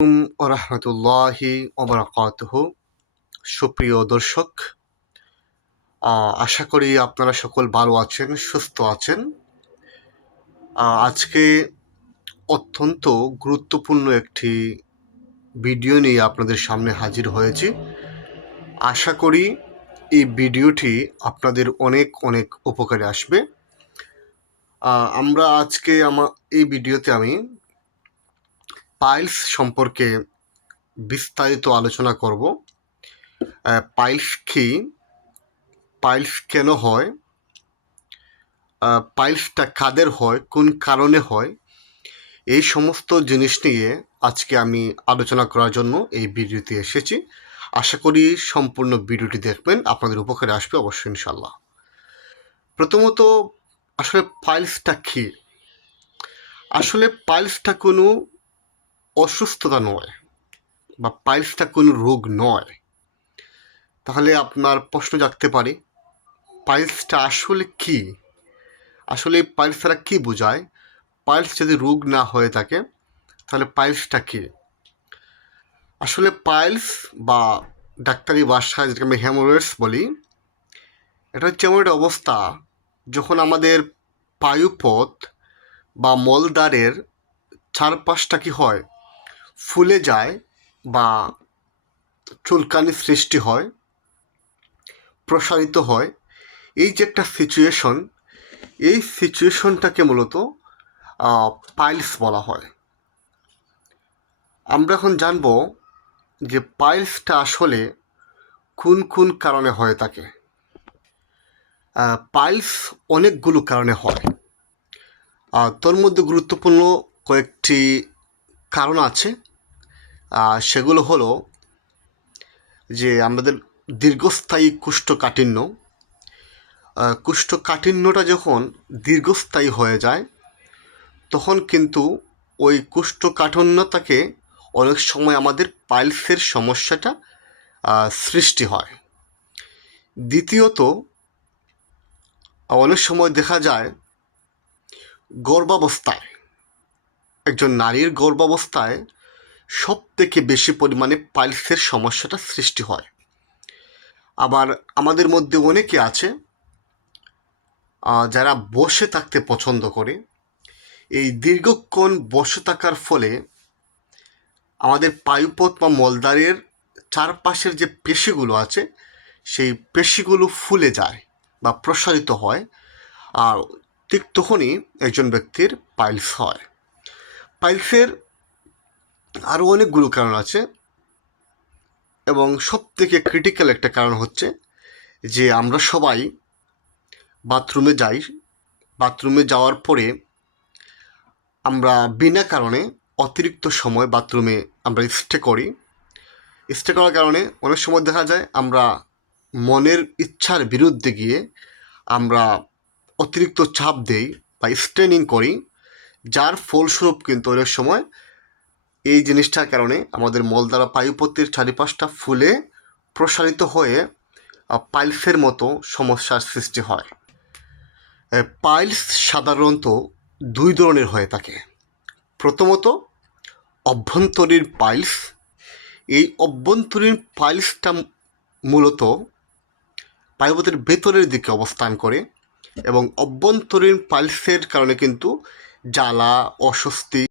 রহমতুল্লাহি ওবারাকাতুহ। সুপ্রিয় দর্শক, আশা করি আপনারা সকল ভালো আছেন, সুস্থ আছেন। আজকে অত্যন্ত গুরুত্বপূর্ণ একটি ভিডিও নিয়ে আপনাদের সামনে হাজির হয়েছি। আশা করি এই ভিডিওটি আপনাদের অনেক অনেক উপকারে আসবে। আমরা আজকে এই ভিডিওতে আমি পাইলস সম্পর্কে বিস্তারিত আলোচনা করব। পাইলস কি, পাইলস কেন হয়, পাইলসটা কাদের হয়, কোন কারণে হয়, এই সমস্ত জিনিস নিয়ে আজকে আমি আলোচনা করার জন্য এই ভিডিওতে এসেছি। আশা করি সম্পূর্ণ ভিডিওটি দেখবেন, আপনাদের উপকারে আসবে অবশ্যই ইনশাল্লাহ। প্রথমত, আসলে পাইলসটা কি? আসলে পাইলসটা কোনো অসুস্থতা নয় বা পাইলসটা কোনো রোগ নয়। তাহলে আপনার প্রশ্ন জাগতে পারে, পাইলসটা আসলে কি? আসলে পাইলস দ্বারা কী বোঝায়? পাইলস যদি রোগ না হয়ে থাকে তাহলে পাইলসটা কী? আসলে পাইলস বা ডাক্তারি ভাষায় যেটাকে আমি হেমোরয়েডস বলি, এটা হচ্ছে এমন একটা অবস্থা যখন আমাদের পায়ুপথ বা মলদ্বারের চারপাশটা কি হয়, ফুলে যায় বা চুলকানি সৃষ্টি হয়, প্রসারিত হয়। এই যে একটা সিচুয়েশন, এই সিচুয়েশনটাকে মূলত পাইলস বলা হয়। আমরা এখন জানব যে পাইলসটা আসলে কোন কোন কারণে হয়ে থাকে। পাইলস অনেকগুলো কারণে হয়, তোর মধ্যে গুরুত্বপূর্ণ কয়েকটি কারণ আছে। সেগুলো হলো যে আমাদের দীর্ঘস্থায়ী কোষ্ঠকাঠিন্য। কোষ্ঠকাঠিন্যটা যখন দীর্ঘস্থায়ী হয়ে যায় তখন কিন্তু ওই কোষ্ঠকাঠিন্যতাকে অনেক সময় আমাদের পাইলসের সমস্যাটা সৃষ্টি হয়। দ্বিতীয়ত, অনেক সময় দেখা যায় গর্ভাবস্থায়, একজন নারীর গর্ভাবস্থায় সব থেকে বেশি পরিমাণে পাইলসের সমস্যাটা সৃষ্টি হয়। আবার আমাদের মধ্যে অনেকে আছে যারা বসে থাকতে পছন্দ করে। এই দীর্ঘক্ষণ বসে থাকার ফলে আমাদের পায়ুপথ বা মলদ্বারের চারপাশের যে পেশিগুলো আছে সেই পেশিগুলো ফুলে যায় বা প্রসারিত হয়, আর ঠিক তখনই একজন ব্যক্তির পাইলস হয়। পাইলসের আরও অনেকগুলো কারণ আছে এবং সবথেকে ক্রিটিক্যাল একটা কারণ হচ্ছে যে আমরা সবাই বাথরুমে যাই। বাথরুমে যাওয়ার পরে আমরা বিনা কারণে অতিরিক্ত সময় বাথরুমে আমরা স্টে করি। স্টে করার কারণে অনেক সময় দেখা যায় আমরা মনের ইচ্ছার বিরুদ্ধে গিয়ে আমরা অতিরিক্ত চাপ দেই বা স্ট্রেনিং করি, যার ফলস্বরূপ কিন্তু অনেক সময় এই জিনিসটার কারণে আমাদের মলদ্বার পায়ুপথের চারিপাশটা ফুলে প্রসারিত হয়ে পাইলসের মতো সমস্যার সৃষ্টি হয়। পাইলস সাধারণত দুই ধরনের হয়ে থাকে। প্রথমত, অভ্যন্তরীণ পাইলস। এই অভ্যন্তরীণ পাইলসটা মূলত পায়ুপথের ভেতরের দিকে অবস্থান করে এবং অভ্যন্তরীণ পাইলসের কারণে কিন্তু জ্বালা, অস্বস্তি